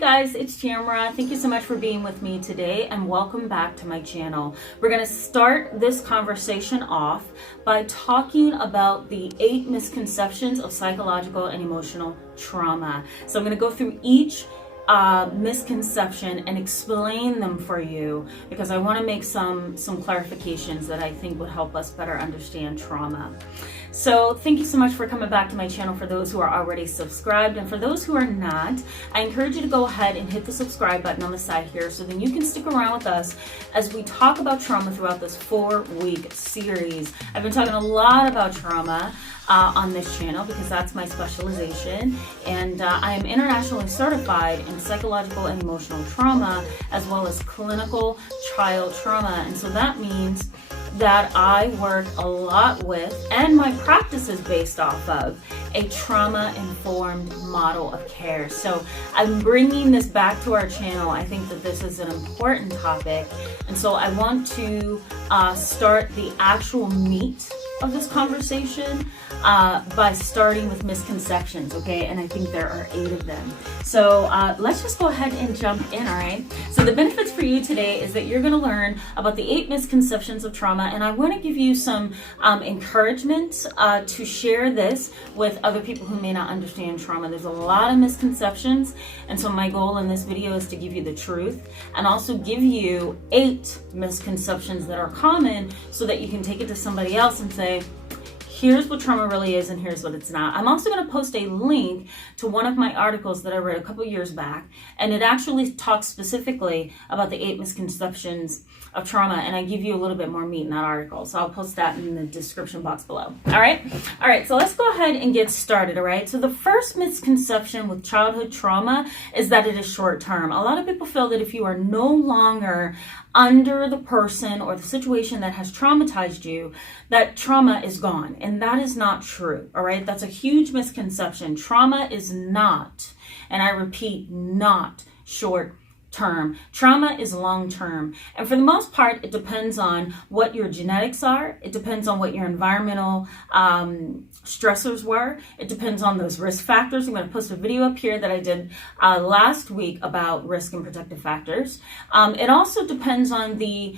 Guys, it's Tamara. Thank you so much for being with me today and welcome back to my channel. We're going to start this conversation off by talking about the 8 misconceptions of psychological and emotional trauma. So I'm going to go through each misconception and explain them for you because I want to make some clarifications that I think would help us better understand trauma. So thank you so much for coming back to my channel for those who are already subscribed, and for those who are not, I encourage you to go ahead and hit the subscribe button on the side here so then you can stick around with us as we talk about trauma throughout this 4-week series. I've been talking a lot about trauma on this channel because that's my specialization, and I am internationally certified in psychological and emotional trauma as well as clinical child trauma, and so that means that I work a lot with, and my practice is based off of, a trauma-informed model of care. So I'm bringing this back to our channel. I think that this is an important topic, and so I want to start the actual meat of this conversation by starting with misconceptions, okay? And I think there are 8 of them. So let's just go ahead and jump in, all right? So the benefits for you today is that you're gonna learn about the 8 misconceptions of trauma, and I wanna give you some encouragement to share this with other people who may not understand trauma. There's a lot of misconceptions, and so my goal in this video is to give you the truth and also give you 8 misconceptions that are common so that you can take it to somebody else and say, here's what trauma really is and here's what it's not. I'm also going to post a link to one of my articles that I read a couple years back, and it actually talks specifically about the 8 misconceptions of trauma, and I give you a little bit more meat in that article. So I'll post that in the description box below. All right, so let's go ahead and get started, all right? So the first misconception with childhood trauma is that it is short term. A lot of people feel that if you are no longer under the person or the situation that has traumatized you, that trauma is gone. And that is not true, all right? That's a huge misconception. Trauma is not, and I repeat, not short term. Trauma is long term. And for the most part, it depends on what your genetics are. It depends on what your environmental stressors were. It depends on those risk factors. I'm going to post a video up here that I did last week about risk and protective factors. It also depends on the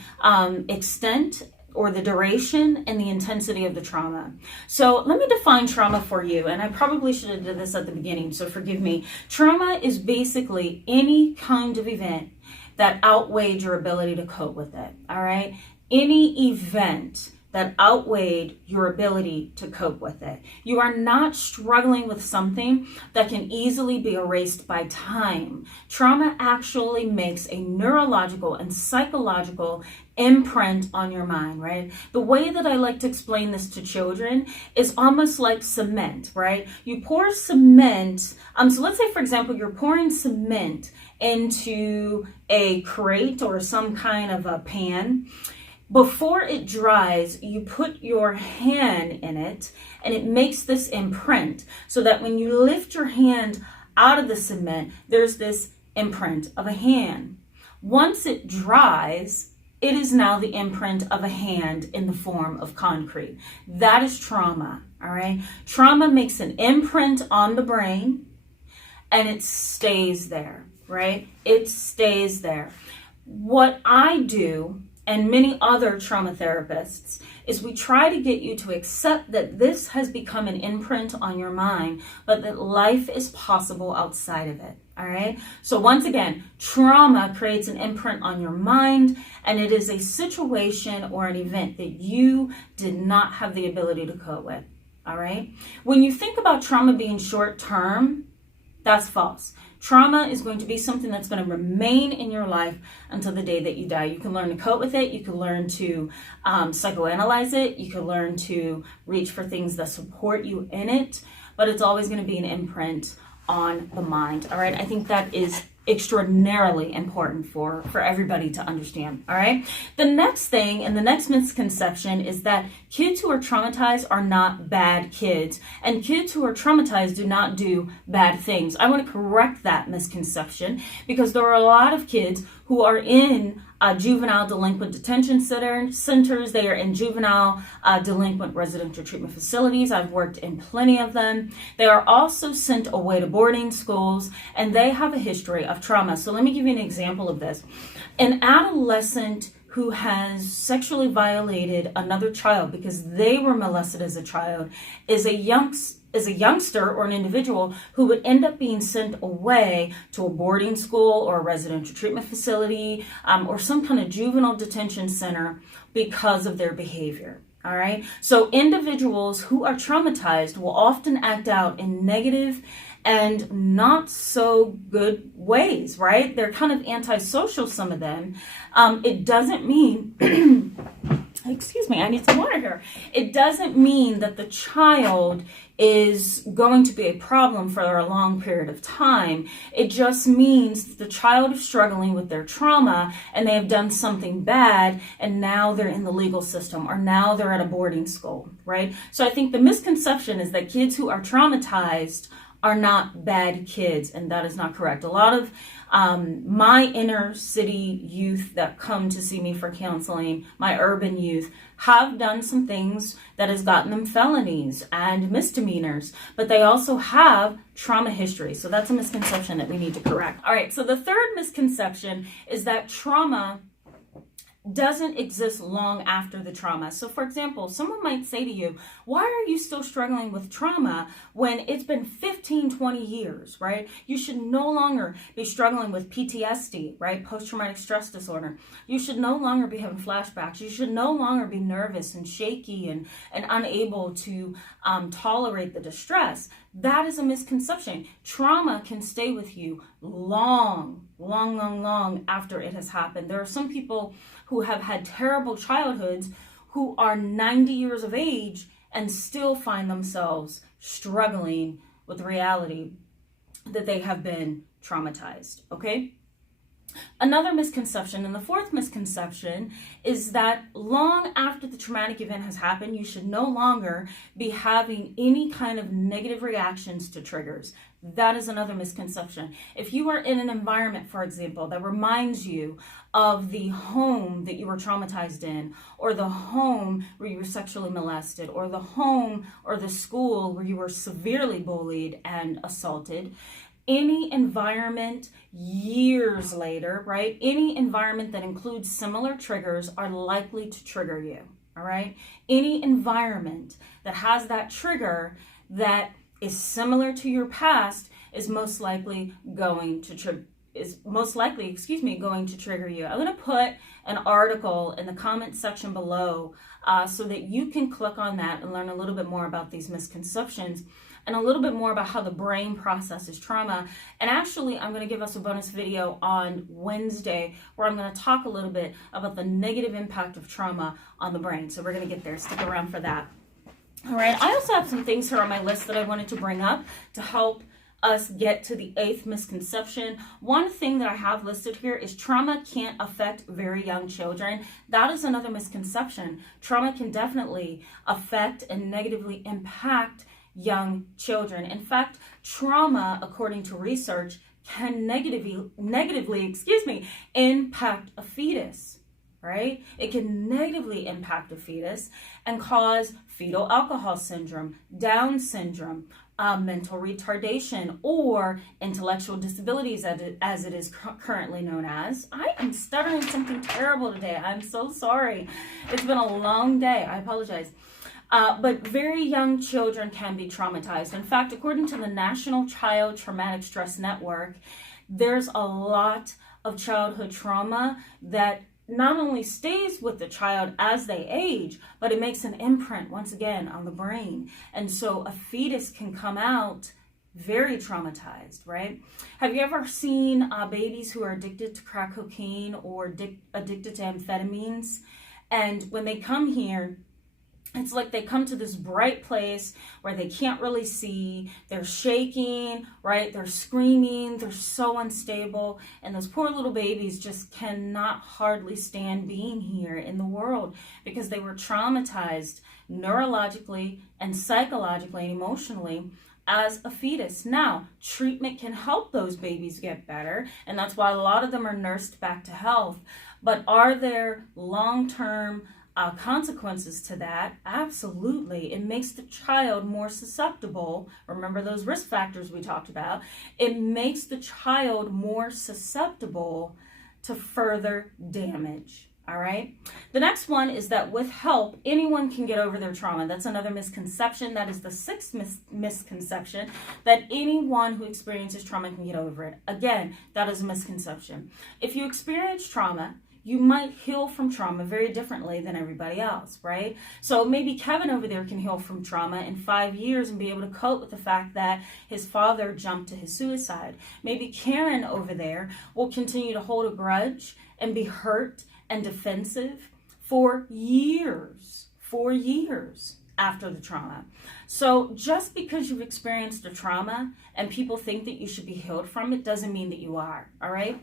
extent or the duration and the intensity of the trauma. So let me define trauma for you, and I probably should have done this at the beginning, so forgive me. Trauma is basically any kind of event that outweighed your ability to cope with it, all right? Any event that outweighed your ability to cope with it. You are not struggling with something that can easily be erased by time. Trauma actually makes a neurological and psychological imprint on your mind, right? The way that I like to explain this to children is almost like cement, right? You pour cement, so let's say, for example, you're pouring cement into a crate or some kind of a pan. Before it dries, you put your hand in it and it makes this imprint so that when you lift your hand out of the cement, there's this imprint of a hand. Once it dries, it is now the imprint of a hand in the form of concrete. That is trauma, all right? Trauma makes an imprint on the brain and it stays there, right? It stays there. What I do, and many other trauma therapists, is we try to get you to accept that this has become an imprint on your mind, but that life is possible outside of it, all right? So once again, trauma creates an imprint on your mind, and it is a situation or an event that you did not have the ability to cope with, all right? When you think about trauma being short term, that's false. Trauma is going to be something that's going to remain in your life until the day that you die. You can learn to cope with it. You can learn to psychoanalyze it. You can learn to reach for things that support you in it, but it's always going to be an imprint on the mind. All right. I think that is extraordinarily important for everybody to understand. All right. The next thing and the next misconception is that kids who are traumatized are not bad kids, and kids who are traumatized do not do bad things. I want to correct that misconception because there are a lot of kids who are in juvenile delinquent detention centers. They are in juvenile delinquent residential treatment facilities. I've worked in plenty of them. They are also sent away to boarding schools, and they have a history of trauma. So let me give you an example of this. An adolescent who has sexually violated another child because they were molested as a child is a youngster or an individual who would end up being sent away to a boarding school or a residential treatment facility or some kind of juvenile detention center because of their behavior. All right. So individuals who are traumatized will often act out in negative and not so good ways, right? They're kind of antisocial, some of them. It doesn't mean, excuse me, I need some water here. It doesn't mean that the child is going to be a problem for a long period of time. It just means that the child is struggling with their trauma and they have done something bad and now they're in the legal system or now they're at a boarding school, right? So I think the misconception is that kids who are traumatized are not bad kids, and that is not correct. A lot of my inner city youth that come to see me for counseling, my urban youth, have done some things that has gotten them felonies and misdemeanors, but they also have trauma history. So that's a misconception that we need to correct. All right, so the third misconception is that trauma doesn't exist long after the trauma. So for example, someone might say to you, why are you still struggling with trauma when it's been 15, 20 years, right? You should no longer be struggling with PTSD, right? Post-traumatic stress disorder. You should no longer be having flashbacks. You should no longer be nervous and shaky and unable to tolerate the distress. That is a misconception. Trauma can stay with you long after it has happened. There are some people who have had terrible childhoods who are 90 years of age and still find themselves struggling with the reality that they have been traumatized, okay? Another misconception, and the fourth misconception, is that long after the traumatic event has happened, you should no longer be having any kind of negative reactions to triggers. That is another misconception. If you are in an environment, for example, that reminds you of the home that you were traumatized in, or the home where you were sexually molested, or the home or the school where you were severely bullied and assaulted, any environment years later, right? Any environment that includes similar triggers are likely to trigger you, all right? Any environment that has that trigger that is similar to your past is most likely going to trigger you. I'm going to put an article in the comment section below so that you can click on that and learn a little bit more about these misconceptions and a little bit more about how the brain processes trauma. And actually, I'm going to give us a bonus video on Wednesday where I'm going to talk a little bit about the negative impact of trauma on the brain. So we're going to get there. Stick around for that. All right. I also have some things here on my list that I wanted to bring up to help us get to the eighth misconception. One thing that I have listed here is trauma can't affect very young children. That is another misconception. Trauma can definitely affect and negatively impact young children. In fact, trauma, according to research, can negatively impact a fetus, right? It can negatively impact a fetus and cause fetal alcohol syndrome, Down syndrome, mental retardation, or intellectual disabilities as it is currently known as. I am stuttering something terrible today. I'm so sorry. It's been a long day. I apologize. But very young children can be traumatized. In fact, according to the National Child Traumatic Stress Network, there's a lot of childhood trauma that not only stays with the child as they age, but it makes an imprint, once again, on the brain. And so a fetus can come out very traumatized, right? Have you ever seen babies who are addicted to crack cocaine or addicted to amphetamines? And when they come here, it's like they come to this bright place where they can't really see, they're shaking, right? They're screaming, they're so unstable, and those poor little babies just cannot hardly stand being here in the world because they were traumatized neurologically and psychologically and emotionally as a fetus. Now, treatment can help those babies get better, and that's why a lot of them are nursed back to health. But are there long-term consequences to that? Absolutely. It makes the child more susceptible. Remember those risk factors we talked about? It makes the child more susceptible to further damage. All right. The next one is that with help, anyone can get over their trauma. That's another misconception. That is the sixth misconception, that anyone who experiences trauma can get over it. Again, that is a misconception. If you experience trauma, you might heal from trauma very differently than everybody else, right? So maybe Kevin over there can heal from trauma in 5 years and be able to cope with the fact that his father jumped to his suicide. Maybe Karen over there will continue to hold a grudge and be hurt and defensive for years after the trauma. So just because you've experienced a trauma and people think that you should be healed from it doesn't mean that you are, all right?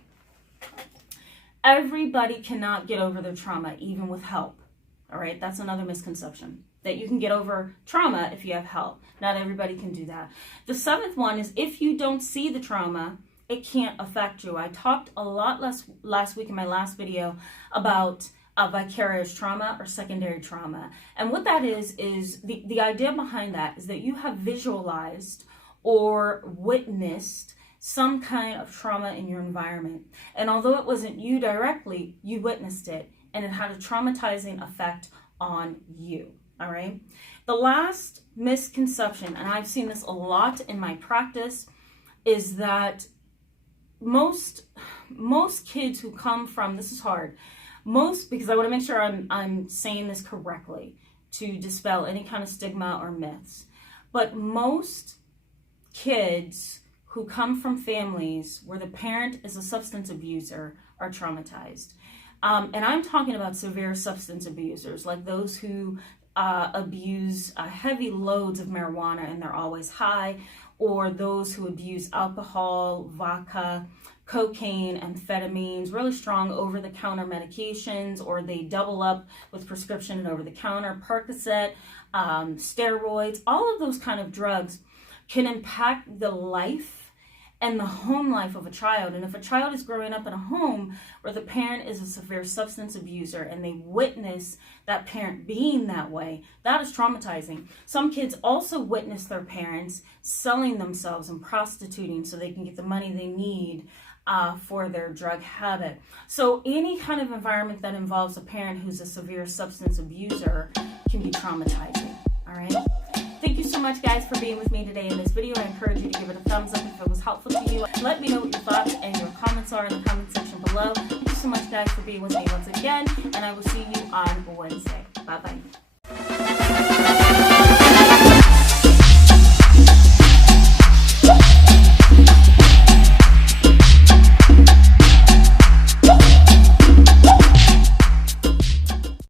Everybody cannot get over their trauma, even with help, all right? That's another misconception, that you can get over trauma if you have help. Not everybody can do that. The seventh one is if you don't see the trauma, it can't affect you. I talked a lot last week in my last video about vicarious trauma or secondary trauma. And what that is the idea behind that is that you have visualized or witnessed some kind of trauma in your environment. And although it wasn't you directly, you witnessed it and it had a traumatizing effect on you. All right. The last misconception, and I've seen this a lot in my practice, is that most kids who come from, this is hard, because I want to make sure I'm saying this correctly to dispel any kind of stigma or myths, but most kids who come from families where the parent is a substance abuser are traumatized. And I'm talking about severe substance abusers, like those who abuse heavy loads of marijuana and they're always high, or those who abuse alcohol, vodka, cocaine, amphetamines, really strong over-the-counter medications, or they double up with prescription and over-the-counter, Percocet, steroids. All of those kind of drugs can impact the life and the home life of a child. And if a child is growing up in a home where the parent is a severe substance abuser and they witness that parent being that way, that is traumatizing. Some kids also witness their parents selling themselves and prostituting so they can get the money they need for their drug habit. So any kind of environment that involves a parent who's a severe substance abuser can be traumatizing, all right? Thank you so much, guys, for being with me today in this video. I encourage you to give it a thumbs up if it was helpful to you. Let me know what your thoughts and your comments are in the comment section below. Thank you so much, guys, for being with me once again, and I will see you on Wednesday. Bye-bye.